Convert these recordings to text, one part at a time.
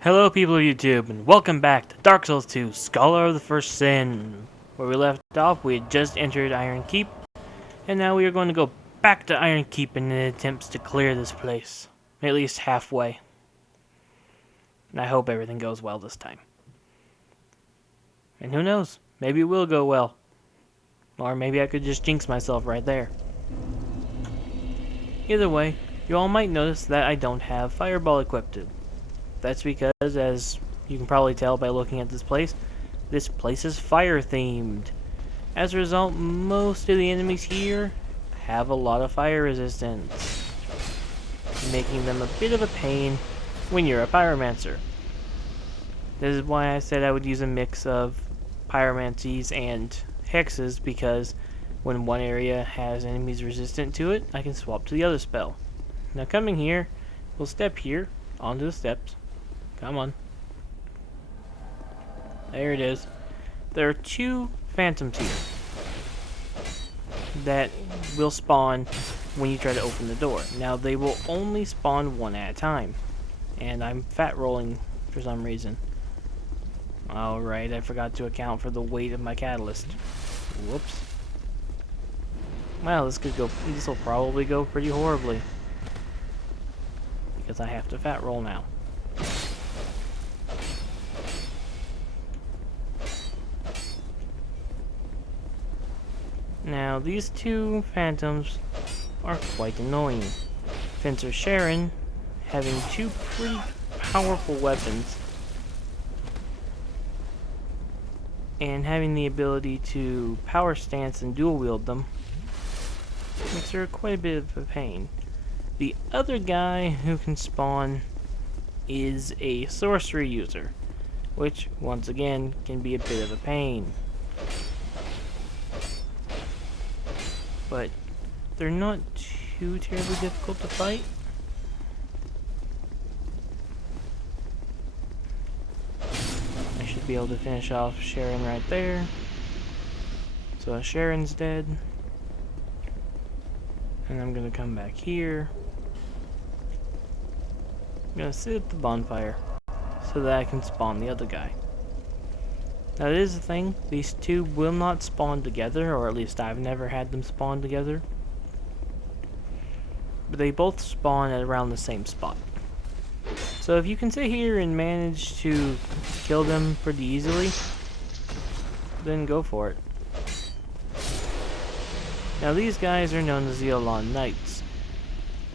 Hello people of YouTube, and welcome back to Dark Souls 2, Scholar of the First Sin. Where we left off, we had just entered Iron Keep, and now we are going to go back to Iron Keep in an attempt to clear this place. At least halfway. And I hope everything goes well this time. And who knows, maybe it will go well. Or maybe I could just jinx myself right there. Either way, you all might notice that I don't have Fireball equipped. That's because, as you can probably tell by looking at this place is fire themed. As a result, most of the enemies here have a lot of fire resistance, making them a bit of a pain when you're a pyromancer. This is why I said I would use a mix of pyromancies and hexes, because when one area has enemies resistant to it, I can swap to the other spell. Now coming here, we'll step here onto the steps. Come on. There it is. There are two phantoms here that will spawn when you try to open the door. Now they will only spawn one at a time. And I'm fat rolling for some reason. Alright, I forgot to account for the weight of my catalyst. Whoops. Well, this will probably go pretty horribly. Because I have to fat roll now. Now, these two phantoms are quite annoying. Fencer Sharon, having two pretty powerful weapons, and having the ability to power stance and dual wield them, makes her quite a bit of a pain. The other guy who can spawn is a sorcery user, which, once again, can be a bit of a pain. But they're not too terribly difficult to fight. I should be able to finish off Sharon right there. So Sharon's dead. And I'm gonna come back here. I'm gonna sit at the bonfire so that I can spawn the other guy. Now, that is the thing, these two will not spawn together, or at least I've never had them spawn together. But they both spawn at around the same spot. So if you can sit here and manage to kill them pretty easily, then go for it. Now, these guys are known as the Elan Knights,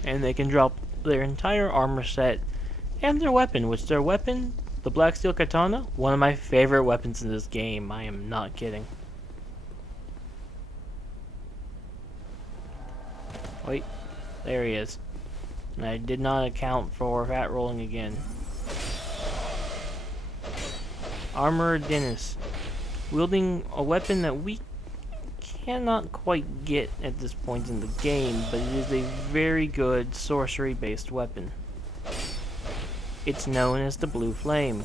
and they can drop their entire armor set and their weapon, which their weapon, the Black Steel Katana, one of my favorite weapons in this game. I am not kidding. Wait, there he is. And I did not account for fat rolling again. Armorer Dennis, wielding a weapon that we cannot quite get at this point in the game, but it is a very good sorcery-based weapon. It's known as the Blue Flame.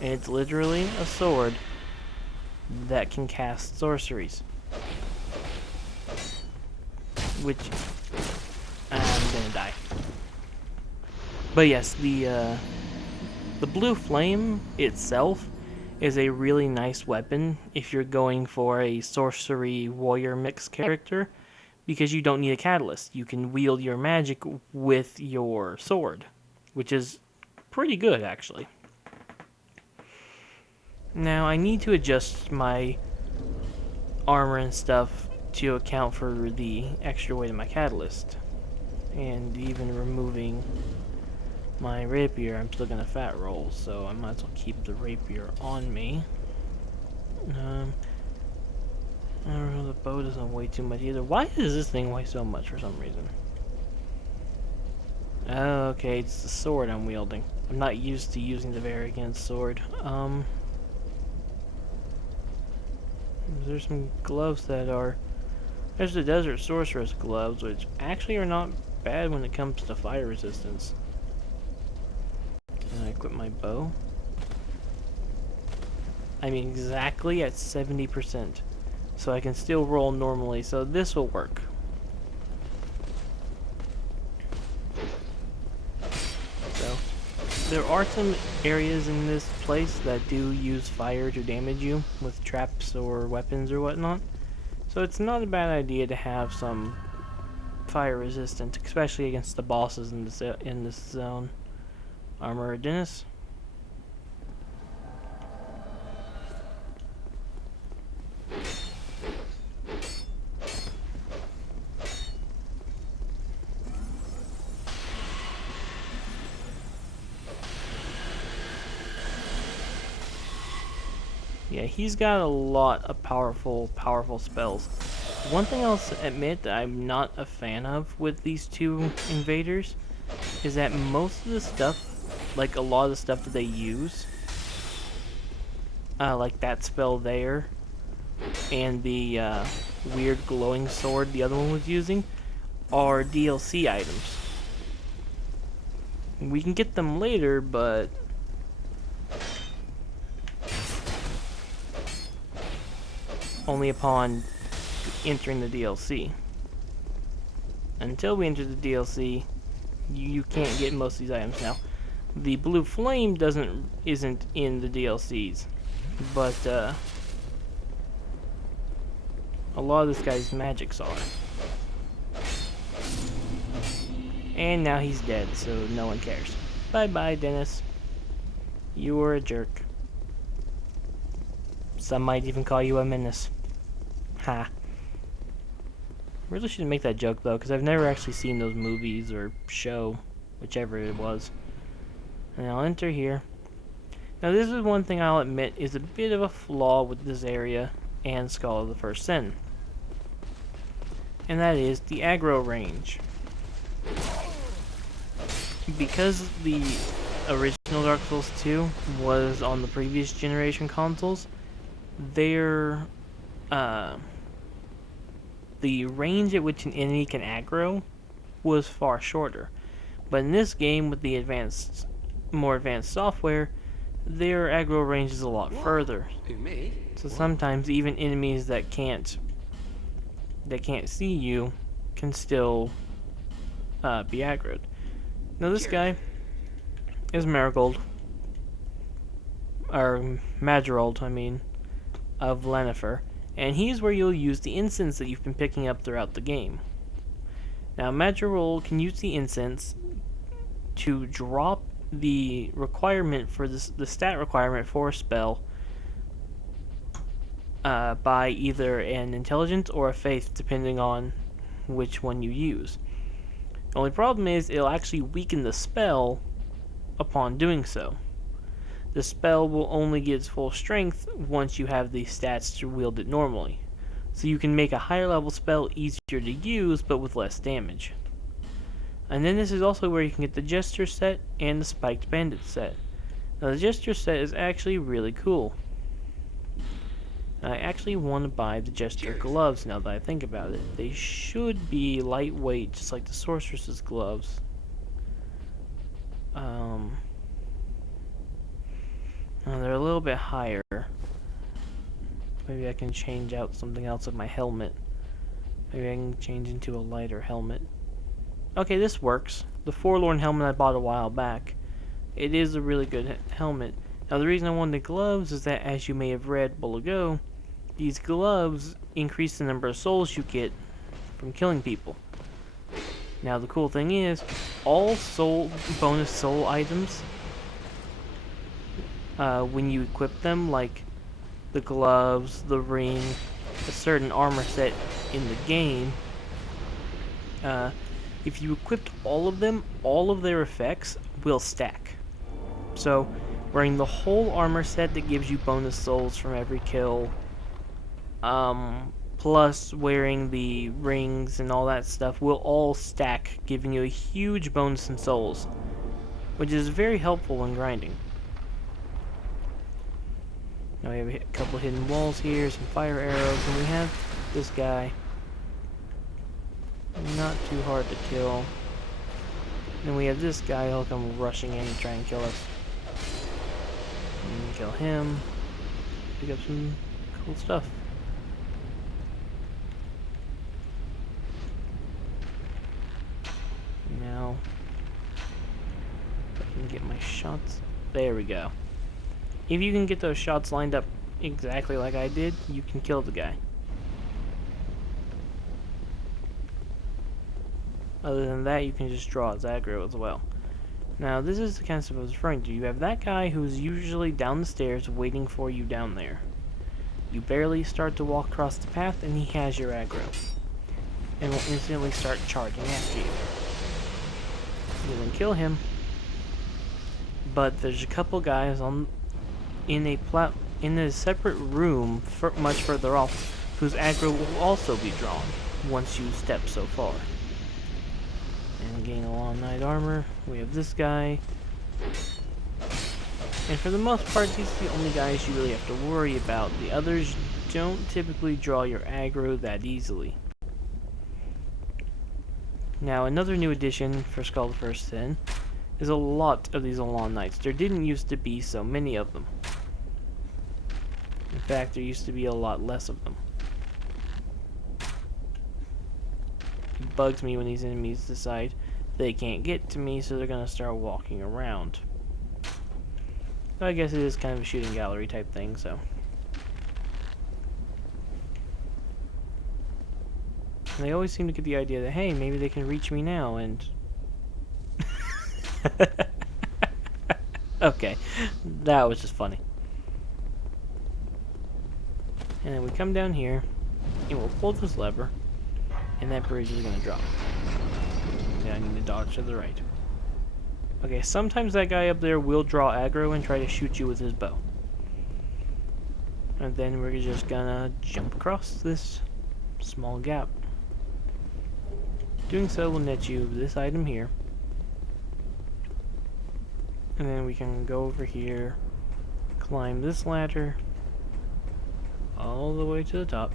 And it's literally a sword that can cast sorceries. Which, I'm gonna die. But yes, the Blue Flame itself is a really nice weapon if you're going for a sorcery warrior mix character, because you don't need a catalyst. You can wield your magic with your sword, which is pretty good, actually. Now, I need to adjust my armor and stuff to account for the extra weight of my catalyst. And even removing my rapier, I'm still gonna fat roll, so I might as well keep the rapier on me. I don't know, the bow doesn't weigh too much either. Why does this thing weigh so much for some reason? Oh, okay, it's the sword I'm wielding. I'm not used to using the Varrigan sword. There's some gloves that are... There's the Desert Sorceress gloves, which actually are not bad when it comes to fire resistance. Can I equip my bow? I'm exactly at 70%. So I can still roll normally, so this will work. So, There are some areas in this place that do use fire to damage you with traps or weapons or whatnot. So it's not a bad idea to have some fire resistant, especially against the bosses in this zone. Armorer Dennis. Yeah, he's got a lot of powerful spells. One thing I'll admit that I'm not a fan of with these two invaders is that most of the stuff, like a lot of the stuff that they use, like that spell there, and the weird glowing sword the other one was using, are DLC items. We can get them later, but only upon entering the DLC. Until we enter the DLC, you can't get most of these items now. The blue flame isn't in the DLCs, but a lot of this guy's magics are. And now he's dead, so no one cares. Bye-bye, Dennis. You were a jerk. Some might even call you a menace. Ha. Really shouldn't make that joke, though, because I've never actually seen those movies or show, whichever it was. And I'll enter here. Now, this is one thing I'll admit is a bit of a flaw with this area and Skull of the First Sin. And that is the aggro range. Because the original Dark Souls 2 was on the previous generation consoles, the range at which an enemy can aggro was far shorter. But in this game, with the more advanced software, their aggro range is a lot further. So sometimes even enemies that can't see you can still be aggroed. Now this guy is Marigold, or Magirold, I mean, of Lennifer, and he's where you'll use the incense that you've been picking up throughout the game. Now Magirold can use the incense to drop the requirement for the stat requirement for a spell by either an intelligence or a faith, depending on which one you use. The only problem is it'll actually weaken the spell upon doing so. The spell will only get its full strength once you have the stats to wield it normally. So you can make a higher level spell easier to use, but with less damage. And then this is also where you can get the Jester set and the Spiked Bandit set. Now the Jester set is actually really cool. I actually want to buy the Jester gloves now that I think about it. They should be lightweight, just like the Sorceress's gloves. They're a little bit higher. Maybe I can change out something else with my helmet. Maybe I can change into a lighter helmet. Okay, this works. The Forlorn helmet I bought a while back. It is a really good helmet. Now the reason I wanted the gloves is that, as you may have read below ago, these gloves increase the number of souls you get from killing people. Now the cool thing is, all bonus soul items, when you equip them, like the gloves, the ring, a certain armor set in the game, if you equipped all of them, all of their effects will stack. So, wearing the whole armor set that gives you bonus souls from every kill, plus wearing the rings and all that stuff, will all stack, giving you a huge bonus in souls, which is very helpful when grinding. Now we have a couple hidden walls here, some fire arrows, and we have this guy. Not too hard to kill. Then we have this guy, he'll come rushing in and try and kill us. And kill him. Pick up some cool stuff. Now, get my shots. There we go. If you can get those shots lined up exactly like I did, you can kill the guy. Other than that, you can just draw his aggro as well. Now, this is the kind of stuff I was referring to. You have that guy who's usually down the stairs waiting for you down there. You barely start to walk across the path, and he has your aggro. And will instantly start charging after you. You then kill him. But there's a couple guys in a separate room much further off, whose aggro will also be drawn once you step so far. And getting a long knight armor, we have this guy. And for the most part, these are the only guys you really have to worry about. The others don't typically draw your aggro that easily. Now, another new addition for Skull First Sin is a lot of these Alon Knights. There didn't used to be so many of them. In fact, there used to be a lot less of them. It bugs me when these enemies decide they can't get to me, so they're going to start walking around. I guess it is kind of a shooting gallery type thing, so. And they always seem to get the idea that, hey, maybe they can reach me now, and... Okay, that was just funny. And then we come down here, and we'll pull this lever, and that bridge is going to drop. Then I need to dodge to the right. Okay, sometimes that guy up there will draw aggro and try to shoot you with his bow. And then we're just gonna jump across this small gap. Doing so will net you this item here. And then we can go over here, climb this ladder, all the way to the top.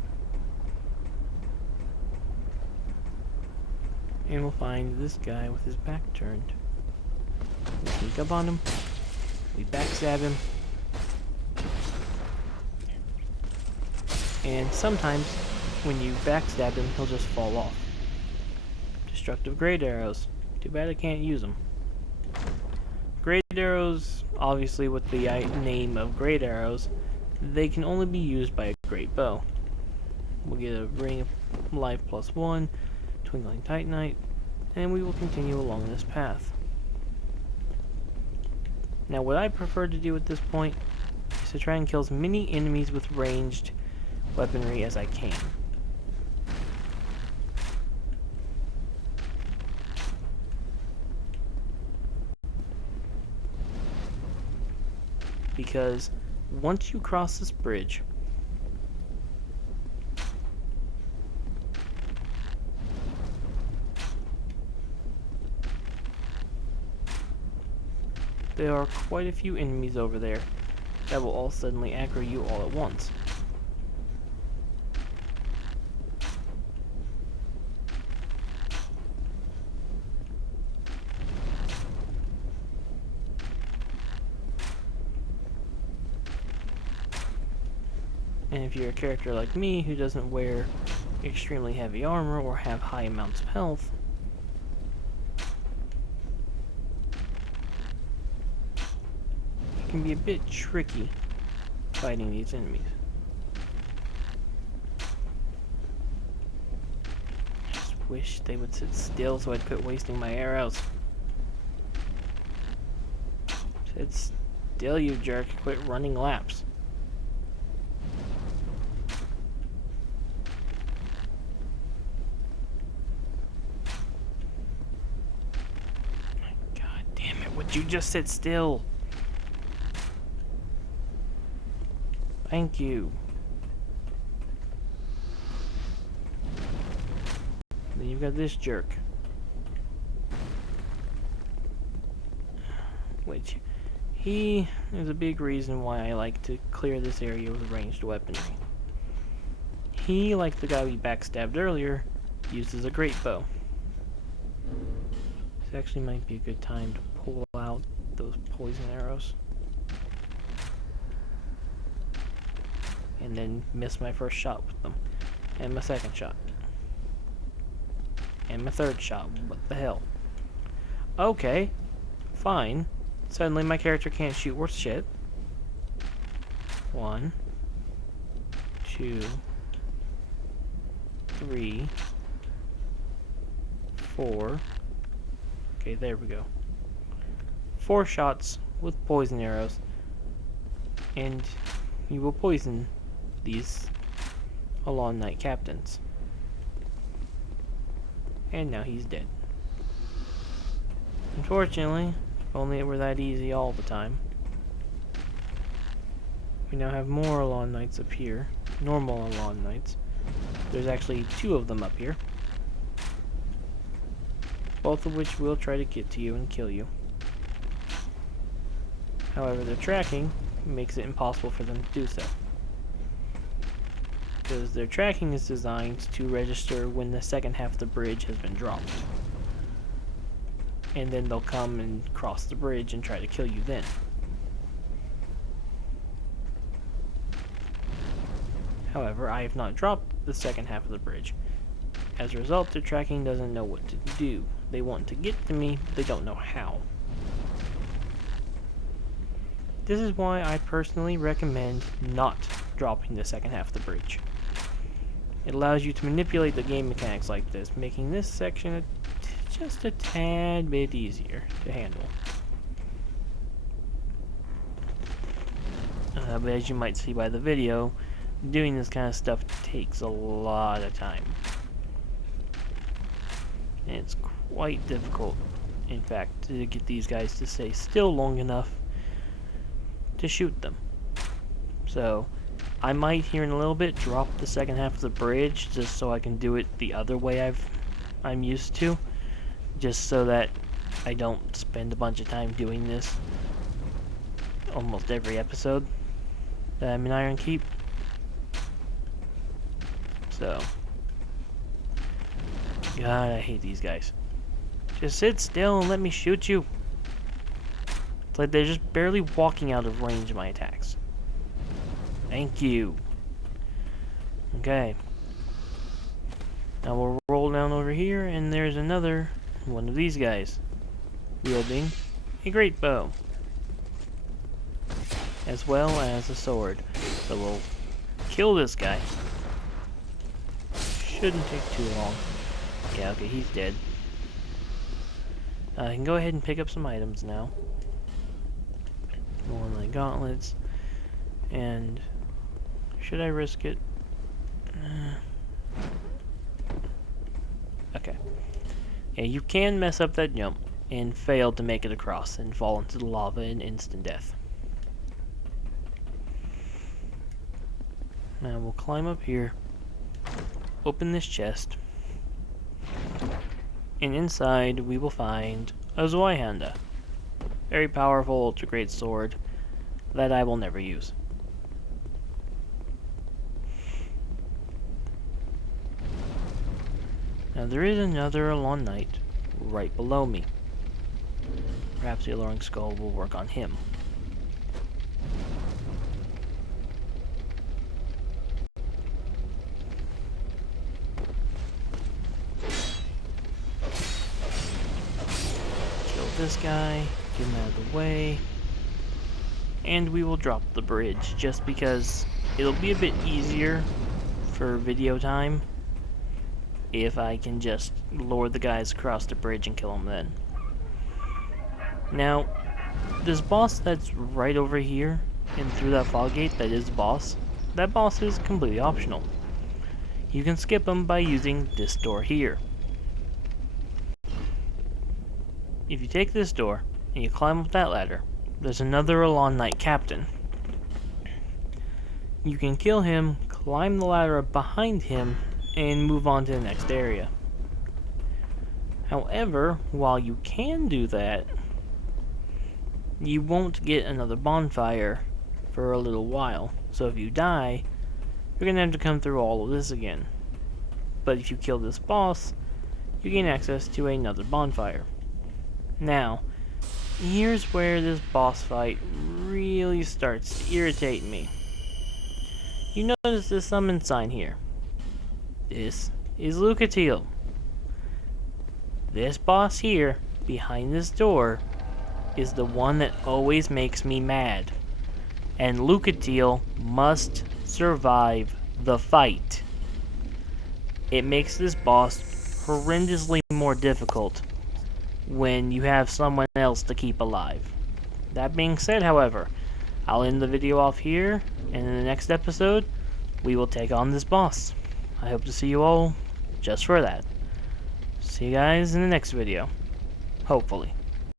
And we'll find this guy with his back turned. We sneak up on him, we backstab him, and sometimes when you backstab him, he'll just fall off. Destructive great arrows. Too bad I can't use them. Great arrows, obviously with the name of great arrows, they can only be used by a great bow. We'll get a ring of life +1, twinkling titanite, and we will continue along this path. Now, what I prefer to do at this point is to try and kill as many enemies with ranged weaponry as I can. Because once you cross this bridge, there are quite a few enemies over there that will all suddenly aggro you all at once. And if you're a character like me who doesn't wear extremely heavy armor or have high amounts of health, it can be a bit tricky fighting these enemies. I just wish they would sit still so I'd quit wasting my arrows. Sit still, you jerk. Quit running laps. Would you just sit still? Thank you. Then you've got this jerk. Which, he is a big reason why I like to clear this area with ranged weaponry. He, like the guy we backstabbed earlier, uses a great bow. This actually might be a good time to pull out those poison arrows. And then miss my first shot with them. And my second shot. And my third shot. What the hell? Okay. Fine. Suddenly my character can't shoot worth shit. 1, 2, 3, 4. Okay, there we go. 4 shots with poison arrows. And you will poison these Alon Knight captains. And now he's dead. Unfortunately, if only it were that easy all the time. We now have more Alon Knights up here. Normal Alon Knights. There's actually 2 of them up here. Both of which will try to get to you and kill you. However, their tracking makes it impossible for them to do so. Because their tracking is designed to register when the second half of the bridge has been dropped. And then they'll come and cross the bridge and try to kill you then. However, I have not dropped the second half of the bridge. As a result, their tracking doesn't know what to do. They want to get to me, but they don't know how. This is why I personally recommend not dropping the second half of the bridge. It allows you to manipulate the game mechanics like this, making this section just a tad bit easier to handle. But as you might see by the video, doing this kind of stuff takes a lot of time. And it's quite difficult, in fact, to get these guys to stay still long enough to shoot them. So, I might here in a little bit drop the second half of the bridge just so I can do it the other way I'm used to, just so that I don't spend a bunch of time doing this almost every episode that I'm in Iron Keep. So, God, I hate these guys. Just sit still and let me shoot you. It's like they're just barely walking out of range of my attacks. Thank you. Okay. Now we'll roll down over here, and there's another one of these guys wielding a great bow, as well as a sword. So we'll kill this guy. Shouldn't take too long. Yeah, okay, he's dead. I can go ahead and pick up some items now. More like gauntlets. And should I risk it? Okay. Yeah, you can mess up that jump and fail to make it across and fall into the lava in instant death. Now we'll climb up here, open this chest, and inside we will find a Zweihander. Very powerful, ultra great sword that I will never use. Now there is another Alon Knight right below me. Perhaps the Alluring Skull will work on him. Kill this guy, get him out of the way, and we will drop the bridge just because it'll be a bit easier for video time if I can just lure the guys across the bridge and kill them then. Now, this boss that's right over here and through that fog gate that is the boss, that boss is completely optional. You can skip him by using this door here. If you take this door and you climb up that ladder, there's another Alon Knight captain. You can kill him, climb the ladder up behind him, and move on to the next area. However, while you can do that, you won't get another bonfire for a little while. So if you die, you're going to have to come through all of this again. But if you kill this boss, you gain access to another bonfire. Now, here's where this boss fight really starts to irritate me. You notice this summon sign here. This is Lucatiel. This boss here, behind this door, is the one that always makes me mad. And Lucatiel must survive the fight. It makes this boss horrendously more difficult when you have someone else to keep alive. That being said, however, I'll end the video off here, and in the next episode, we will take on this boss. I hope to see you all just for that. See you guys in the next video. Hopefully.